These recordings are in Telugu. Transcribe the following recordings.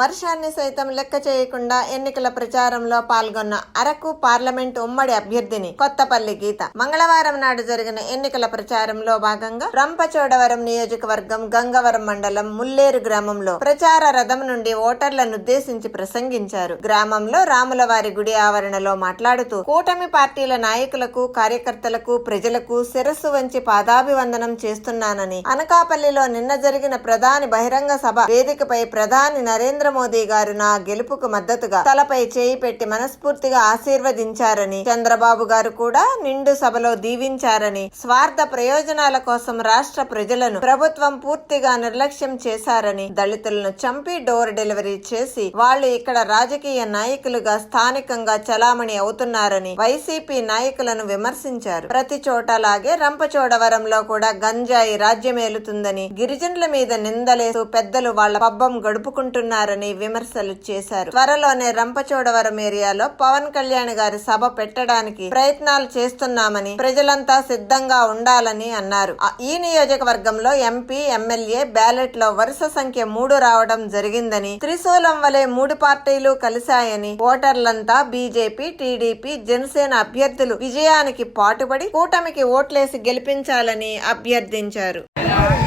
వర్షాన్ని సైతం లెక్క చేయకుండా ఎన్నికల ప్రచారంలో పాల్గొన్న అరకు పార్లమెంట్ ఉమ్మడి అభ్యర్థిని కొత్తపల్లి గీత. మంగళవారం నాడు జరిగిన ఎన్నికల ప్రచారంలో భాగంగా రంపచోడవరం నియోజకవర్గం గంగవరం మండలం ముల్లేరు గ్రామంలో ప్రచార రథం నుండి ఓటర్లను ఉద్దేశించి ప్రసంగించారు. గ్రామంలో రాములవారి గుడి ఆవరణలో మాట్లాడుతూ కూటమి పార్టీల నాయకులకు కార్యకర్తలకు ప్రజలకు శిరస్సు వంచి పాదాభివందనం చేస్తున్నానని అనకాపల్లిలో నిన్న జరిగిన ప్రధాని బహిరంగ సభ వేదికపై ప్రధాని నరేంద్ర నరేంద్ర మోదీ గారు నా గెలుపుకు మద్దతుగా తలపై చేయి పెట్టి మనస్ఫూర్తిగా ఆశీర్వదించారని చంద్రబాబు గారు కూడా నిండు సభలో దీవించారని స్వార్థ ప్రయోజనాల కోసం రాష్ట్ర ప్రజలను ప్రభుత్వం పూర్తిగా నిర్లక్ష్యం చేశారని దళితులను చంపి డోర్ డెలివరీ చేసి వాళ్ళు ఇక్కడ రాజకీయ నాయకులుగా స్థానికంగా చలామణి అవుతున్నారని వైసీపీ నాయకులను విమర్శించారు. ప్రతి చోట లాగే రంపచోడవరంలో కూడా గంజాయి రాజ్యమేలుతుందని గిరిజనుల మీద నిందలేస్తూ పెద్దలు వాళ్ళ పబ్బం గడుపుకుంటున్నారని విమర్శలు చేశారు. త్వరలోనే రంపచోడవరం ఏరియాలో పవన్ కళ్యాణ్ గారి సభ పెట్టడానికి ప్రయత్నాలు చేస్తున్నామని ప్రజలంతా సిద్ధంగా ఉండాలని అన్నారు. ఈ నియోజకవర్గంలో ఎంపీ ఎమ్మెల్యే బ్యాలెట్లో వరుస సంఖ్య మూడు రావడం జరిగిందని త్రిశూలం వలె మూడు పార్టీలు కలిశాయని ఓటర్లంతా బీజేపీ టీడీపీ జనసేన అభ్యర్థులు విజయానికి పాటుపడి కూటమికి ఓట్లేసి గెలిపించాలని అభ్యర్థించారు.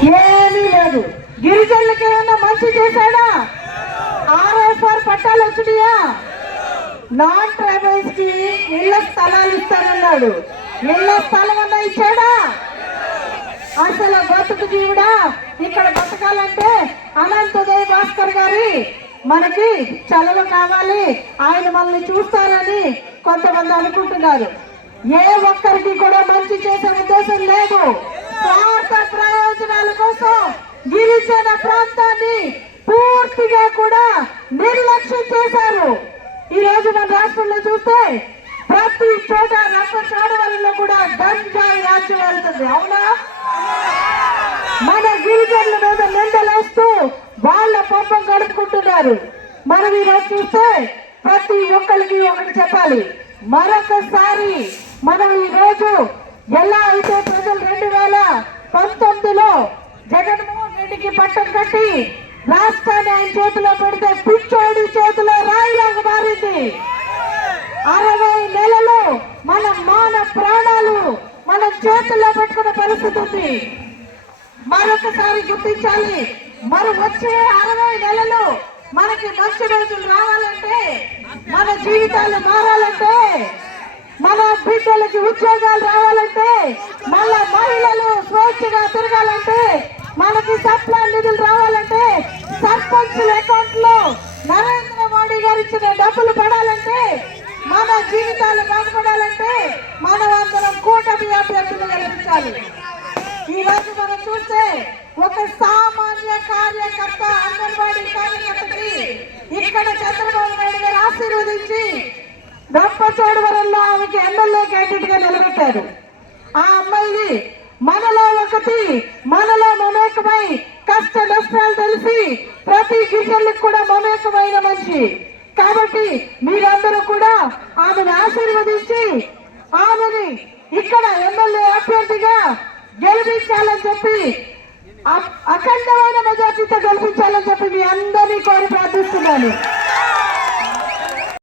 ఏమీ లేదు. గిరిజనులకి ఏమైనా మంచి చేశాడా? ఆర్ఎస్ఆర్ పట్టాలు వచ్చినాయా నాన్ ట్రైబల్స్కి ఇళ్ళ స్థలాలు ఇస్తానన్నాడు. ఇళ్ళ స్థలం అన్నా ఇచ్చాడా? అసలు బతుకు జీవుడా? ఇక్కడ బతకాలంటే అనంతోదయ్ భాస్కర్ గారి మనకి చలవ కావాలి. ఆయన మనల్ని చూస్తారని కొంతమంది అనుకుంటున్నారు. ఏ ఒక్కరికి కూడా మంచి చేసే ఉద్దేశం లేదు. స్వార్థ ప్రయోజనాల కోసం గిరిజన ప్రాంతాన్ని పూర్తిగా కూడా నిర్లక్ష్యం చేశారు. ఈ రోజు మన రాష్ట్రంలో చూస్తే ప్రతి చోట రంప చోడవరంలో కూడా గంజాయి రాజ్యం వెళ్తుంది. అవునా? మన గిరిజనుల మీద నిందలేస్తూ వాళ్ళ పాపం గడుపుకుంటున్నారు. మనం ఈరోజు చూస్తే ప్రతి ఒక్కరికి ఒకటి చెప్పాలి. మరొకసారి మనం ఈ రోజు ఎలా అయితే ప్రజలు రెండు వేల పంతొమ్మిదిలో జగన్మోహన్ రెడ్డికి పట్టం కట్టి రాష్ట్రాన్ని ఆయన చేతిలో పెడితే పిచ్చోడి చేతిలో రాయిలాగా మారింది. అరవై నెలలు మన మాన ప్రాణాలు మన చేతుల్లో పెట్టుకున్న పరిస్థితి ఉంది. మరొకసారి గుర్తించాలి. మరి వచ్చే అరవై నెలలు మనకి మంచి రోజులు రావాలంటే మన జీవితాలు మారాలంటే మన బిడ్డలకి ఉద్యోగాలు రావాలంటే మన మహిళలు స్వేచ్ఛగా తిరగాలంటే మనకి సప్లై నిధులు రావాలంటే సర్పంచుల అకౌంట్లో నరేంద్ర మోడీ గారు ఇచ్చిన డబ్బులు పడాలంటే మన జీవితాలు బాగుపడాలంటే మనం అందరం కూటమి అభ్యర్థులు ఈ రోజు మనం చూస్తే ఒక సామాన్య కార్యకర్త అంగన్వాడీ కార్యకర్తకి ఇక్కడ చంద్రబాబు నాయుడు గారు ఆశీర్వదించి రంపచోడవరంలో ఆమెకి ఎమ్మెల్యే క్యాండిడేట్గా నిలబెట్టారు. ఆ అమ్మాయిని మనలో ఒకటి మనలో మమేకమై కష్ట నష్టాలు తెలిసి ప్రతి గిరిజనులకు కూడా మమేకమైన మనిషి కాబట్టి మీరందరూ కూడా ఆమెను ఆశీర్వదించి ఆమెని ఇక్కడ ఎమ్మెల్యే అభ్యర్థిగా గెలిపించాలని చెప్పి అ- అఖండమైన మెజార్టీతో గెలిపించాలని చెప్పి మీ అందరినీ కోరి ప్రార్థిస్తున్నాను.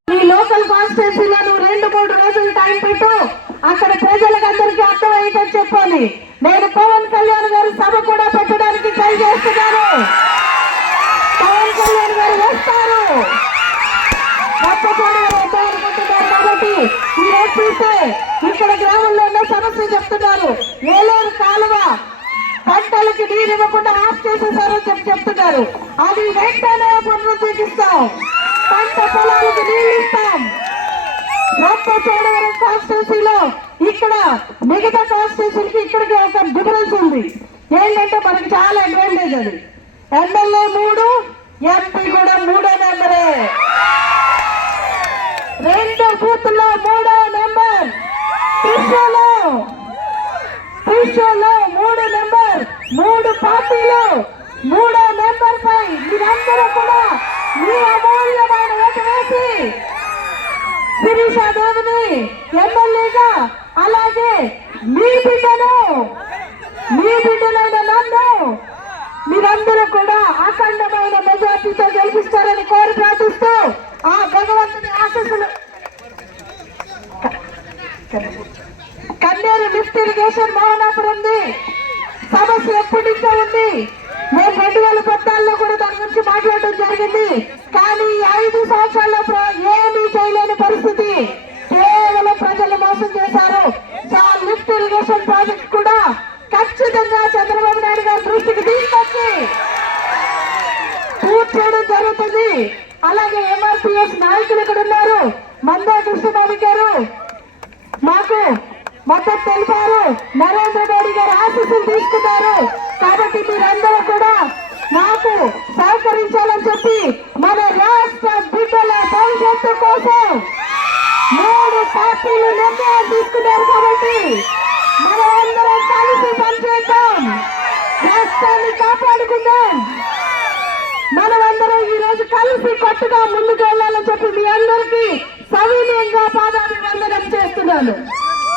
మీ లోకల్ కాన్స్టిట్యున్సీలో నువ్వు రెండు మూడు రోజులు టైం పెట్టు. అక్కడ ప్రజలకు అందరికీ అర్థమయ్యేటట్టు చెప్పాలి నేను పవన్ కళ్యాణ్ గారి సభ కూడా పెట్టడానికి ట్రై చేస్తున్నాను. పవన్ కళ్యాణ్ గారు వస్తారు. కాబట్టి మీరు చూస్తే? ఇక్కడ గ్రామంలో ఉన్న సమస్య చెప్తున్నారు. ఏలేరు కాలువ పంటలకి నీరు ఇవ్వకుండా ఆఫ్ చేసేసారని చెప్పి చెప్తున్నారు. అది వెంటనే పునరుద్ధరిస్తాం పంట పొలాలకు నీళ్ళు ఇస్తాం. రంప చోడవరం కాన్స్టిట్యూన్సీలో ఇక్కడ మిగతా కాన్స్టిట్యూన్సీకి ఇక్కడికి ఒక డిఫరెన్స్ ఉంది. ఏంటంటే మనకి చాలా అడ్వాంటేజ్ అది. ఎమ్మెల్యే మూడు ఎంపీ కూడా మూడో నెంబరే. రెండు బూత్లో మూడో నెంబర్ త్రిశూలో త్రిశూలో మూడు నెంబర్ మూడు పార్టీలు మూడో నెంబర్ పై మీరందరూ కూడా మీ అమూల్యమైన ఓటు వేసి శిరీష ఎమ్మెల్యేగా అలాగే మీ బిడ్డను మీ బిడ్డలైన నన్ను మీరందరూ కూడా అఖండమైన మెజార్టీతో గెలిపిస్తారని కోరి ప్రార్థిస్తూ ఆ భగవంతుని ఆశస్సులు కన్నేరు లిఫ్ట్ ఇరిగేషన్ మోహనాపురం ఉంది. సమస్య ఎప్పటి నుంచో ఉంది. మేము రెండు వేల పద్నాలుగులో కూడా దాని గురించి మాట్లాడడం జరిగింది. కానీ ఐదు సంవత్సరాల్లో ఏమీ చేయలేని పరిస్థితి. లిఫ్ట్ ఇరిగేషన్ ప్రాజెక్ట్ కూడా ఖచ్చితంగా చంద్రబాబు నాయుడు గారి దృష్టికి తీసుకొచ్చి పూర్తి చేయడం జరుగుతుంది. అలాగే ఎంఆర్పిఎస్ నాయకులు ఇక్కడ ఉన్నారు. మందా కృష్ణబాబు గారు మాకు మద్దతు తెలిపారు. నరేంద్ర మోడీ గారు ఆశీస్సులు తీసుకున్నారు. కాబట్టి మీరందరూ కూడా మాకు సహకరించాలని చెప్పి మన రాష్ట్ర బిడ్డల భవిష్యత్తు కోసం మూడు పార్టీలు నిర్ణయం తీసుకున్నారు. కాబట్టి మనం అందరం కలిసి పనిచేద్దాం. రాష్ట్రాన్ని కాపాడుకుందాం. మనమందరం ఈ రోజు కలిసి కొట్టుగా ముందుకు వెళ్ళాలని చెప్పి మీ అందరికీ సవినయంగా పాదాభివందనం చేస్తున్నాను.